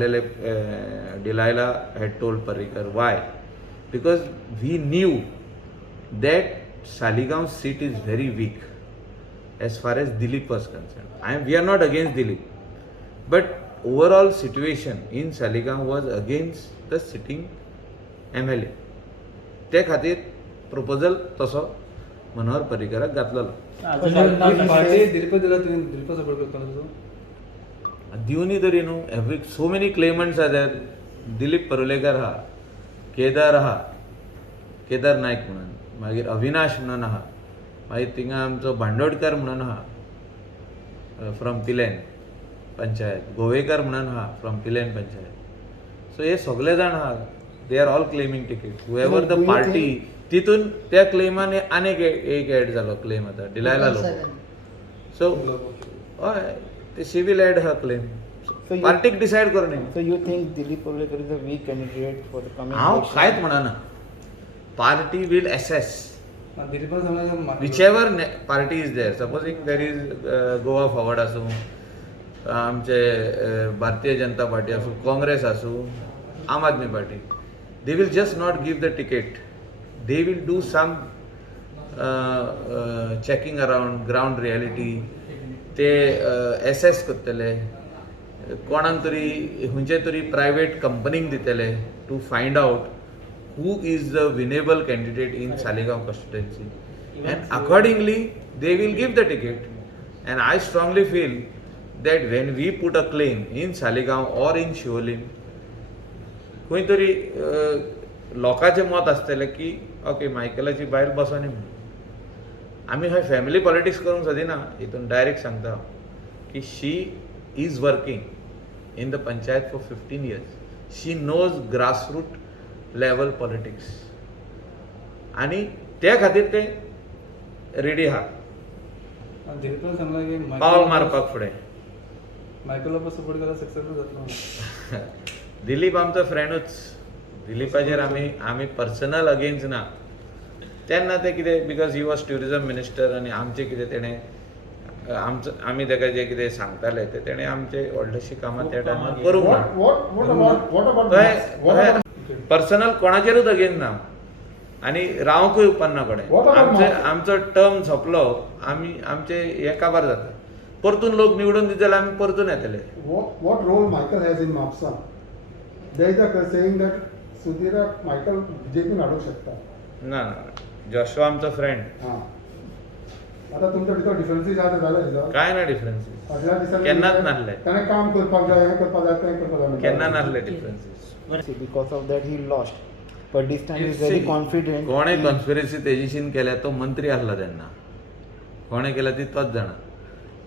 दाखलेले Delilah had told Parrikar. Why? Because we knew that Saligaon seat is very weak as far as Dilip was concerned. We are not against Dilip, but overall situation in Saligaon was against the sitting MLA. त्या खातीर proposal तसो मनोहर पर्रीकराक घातलेलो. Party Dilip दिला तुम्ही Dilip support करता दिवनी तरी न्हू. Every so many claimants are there. Dilip Parulekar आहा, केदार आहा, केदार नायक म्हणून, मागीर अविनाश म्हणून आहा, मागीर थिंगा आमचो बांदोडकर म्हणून आहा फ्रॉम पिलेन पंचायत, गोवेकर म्हणून आहा फ्रॉम पिलेन पंचायत. सो हे सगळे जाण आहा. They are all claiming ticket. However the party तितून त्या क्लेमान आनीक एक एड जालो क्लेम आता डिलायला लोक. सो हय ते she will add her claim. पार्टीक डिसायड करनी. So you think Dilip Parulekar is a weak candidate for the coming हांव election? कांयच म्हणना. पार्टी विल एसेस दिलीपान समजा whichever party is there. Supposing there is Goa forward आसूं, आमचे भारतीय जनता पार्टी आसूं, काँग्रेस आसूं, आम आदमी party, they will just not give the ticket. They will do some checking around ground reality. ते assess करतले, कोणाक तरी खंयचे तरी प्रायवेट कंपनीक दितले to find out who is the winnable candidate in Saligaon constituency, and accordingly they will give the ticket. And I strongly feel that when we put a claim in Saligaon or in Shiolin, खंय तरी लोकांचें मत आसतलें की okay मायकलाची बायल बसोनी म्हणून. आमी हय फॅमिली पॉलिटिक्स करूंक सोदिना. हितून डायरेक्ट सांगता की she is working in the panchayat for 15 years. She knows grassroot level politics आणि त्या खातीर ते रेडी आहा दिलीपान सांगला की पावल मारपाक फुडें. मायकलला सपोर्ट केला सक्सेसफुल जातलो. दिलीप आमचो फ्रेंडूच. दिलीपाचेर आमी पर्सनल अगेन्स्ट ना. तेन्ना ते कितें because he was tourism minister आनी आमचें कितें तेणें आमी ताका जें कितें सांगताले ते तेणें आमचे व्हडलीशी कामां त्या टायमार करूंक ना. पर्सनल कोणाचेरूच अगेन्स्ट ना आनी रावंकूय उपन्ना कडेन. आमचो टर्म सोंपलो, आमचे हें काबार जाता. परतून लोक निवडून दित जाल्यार आमी परतून येतले. What role Michael has in MAPSA? They are saying that Sudhira Michael BJP हाडूंक शकता. ना जॉशुआ आमचो फ्रेंड. आता तुमच्या भितर डिफरन्सीस आहा ते जाले दिला. काय ना डिफरन्सीस. फाटल्या दिसांनी केन्नाच नासले. ताणें काम करपाक जाय, हें करपाक जाय, तें करपाक जाय. केन्ना नासले डिफरन्सीस. Because of that he lost. But this time he is very confident. कोणें कॉन्स्पिरसी तेजीशीन केल्या तो मंत्री आसला तेन्ना. कोणें केल्या ती तोच जाणा.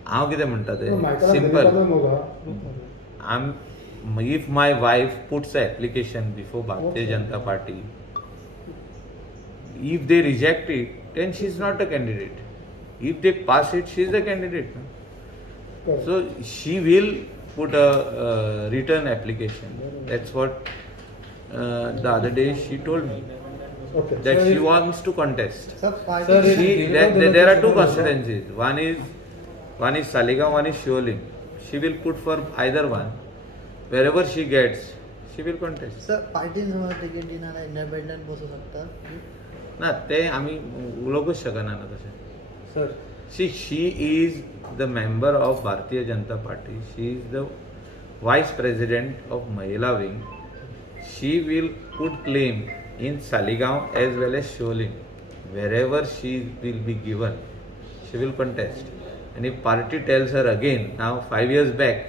हांव कितें म्हणटा ते simple. If my wife puts an application before Bharatiya Janata Party, if they reject it, then she is not a candidate. If they pass it, she is the candidate. So she will put a return application. That's what the other day she told me. Okay. That she wants to contest. Sir, There are two constituencies. One is Saligaon, one is Shiolin. She will put for either one. Wherever she gets, she will contest. Sir पार्टीन समजा ticket दिना independent बसू शकता ना ते आमी उलोवंकूच शकना ना तशें. Sir She is the member of Bharatiya Janata Party. She is the vice president of Mahila wing. She will put claim in Saligaon as well as Shiolin. Wherever she will be given, she will contest. And if party tells her again, now 5 years back,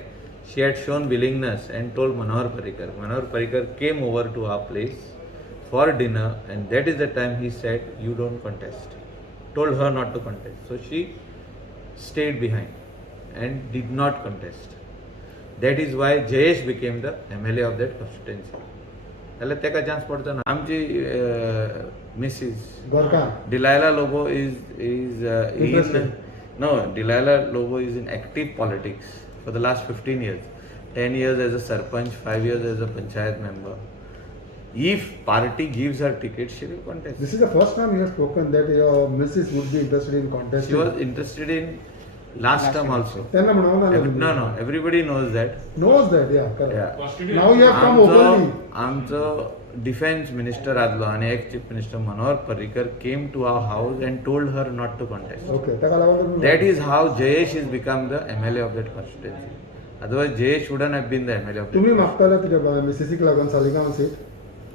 she had shown willingness and told Manohar Parrikar. Manohar Parrikar came over to our place for dinner, and that is the time he said, "You don't contest." Told her not to contest. So she stayed behind and did not contest. That is why Jayesh became the MLA of that constituency. जाल्यार तेका chance पडचो ना. आमची मिसीस Delilah Lobo is Delilah Lobo is in active politics for the last 15 years. 10 years as a sarpanch, 5 years as a panchayat member. If party gives her ticket, she will contest. This is the first time you have spoken that your missus would be interested in contesting. She was interested in last term also. त्यांना म्हणावं No, no, everybody knows that. knows that, yeah, correct. Yeah. Now you have come openly. आमचो defence minister आदलो आणि एक chief minister Manohar Parrikar came to our house and told her not to contest. Okay, ताका लागून तुम्ही- That is how Jayesh is become the MLA of that constituency. Otherwise, Jayesh wouldn't have been the MLA of that. तुम्ही मागताले तुझ्या मिसेसीक लागून Saligao seat.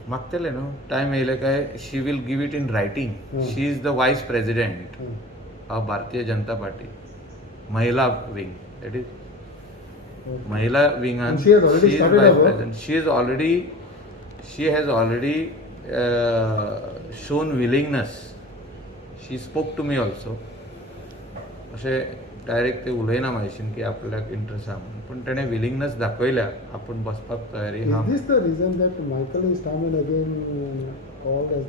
मागतले न्हू time येयले काय she will give it in writing. She is the vice president of Bharatiya Janata Party mahila wing. That is mahila विंगान And she has already started her work. she has already shown willingness. She spoke to me also. अशें direct ते उलयना म्हाजेशीन की आपल्याक interest आहा म्हणून, पूण ताणें विलिंगनस दाखयल्या आपूण बसपाक तयारी Is आहा. this the reason that Michael is time and again called as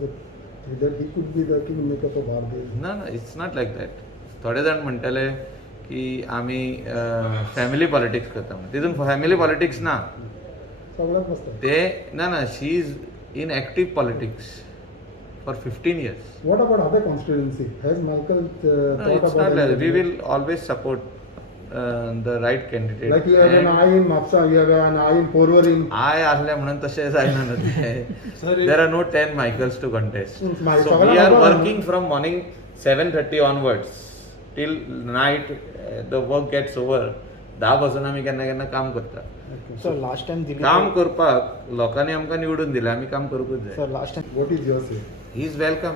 that he could be the kingmaker of Bharti? ना ना इट्स नॉट लायक दॅट. थोडे जाण म्हणटाले की आमी फॅमिली पॉलिटिक्स करता म्हणून. तितून फॅमिली पॉलिटिक्स ना. सगळ्यात मस्त. ते ना ना she is in active politics for 15 years. What about other constituency? Has Michael No, thought it's about not like that. We any- will always support the right candidate. Like you have an And eye in Mapsa, you have an eye in Porvorim. I असल्या म्हणून तशें जायना न्हू तें. Sir, There are no 10 Michaels to contest. My- So we are working from morning 7:30 onwards till night. The work gets over. 10 पासून आमी केन्ना केन्ना काम करता. Sir, last time काम करपाक लोकांनी आमकां निवडून दिलें, आमी काम करूंकूच Sir, जाय. last time. What is your say? He is welcome.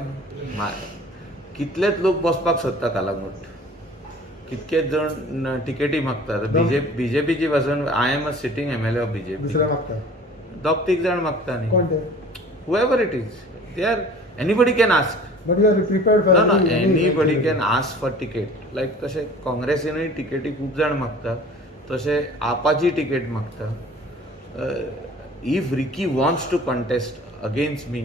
कितलेच लोक बसपाक सोदता कालांगूट. कितकेच जण टिकेटी मागतात. बीजेपीची पासून I am a sitting MLA of दुसऱ्या बीजेपी. मागता. दोग तीग जाण मागता न्ही. कोण ते? whoever it is, they are, anybody can ask. But you are prepared for No, any- anybody any- can ask for ticket. Like तशें काँग्रेसीनूय टिकेटी खूब जाण मागता, तशें आपाची टिकेट मागता. If Ricky wants to contest against me,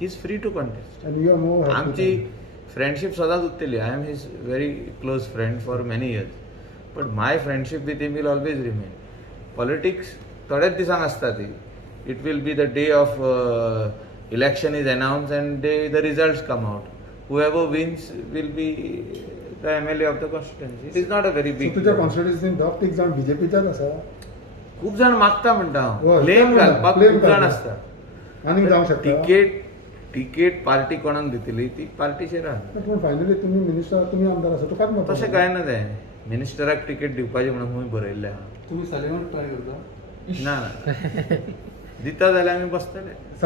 he is free to contest. And you are more happy आमची than- friendship सदांच उरतली. I am his very close friend for many years. But my friendship with him will always remain. Politics थोड्याच दिसांक आसता ती. It will be the day of election is announce and the results come out. Whoever wins will be the MLA of the constituency. It is not a very So big. तुझ्या कॉन्स्टिट्युएन्सीन दोग तीग जाण बीजेपीच्याच आसा. खूप जाण मागता म्हणटा हांव. हय, ब्लेम तेच घालपाक blame खूप जाण घालता. आसता. आनीक जावंक शकता. टिकेट पार्टी कोणाक दितली ती पार्टीचेर आहा. पूण फायनली तुमी मिनिस्टर तुमी आमदार आसा तुकाच मत तशें कांय ना तें. मिनिस्टराक टिकेट दिवपाची म्हणून खंय बरयल्लें आहा. तुम्ही सालिगांव ट्राय करता. ना ना दिता जाल्यार आमी बसतले.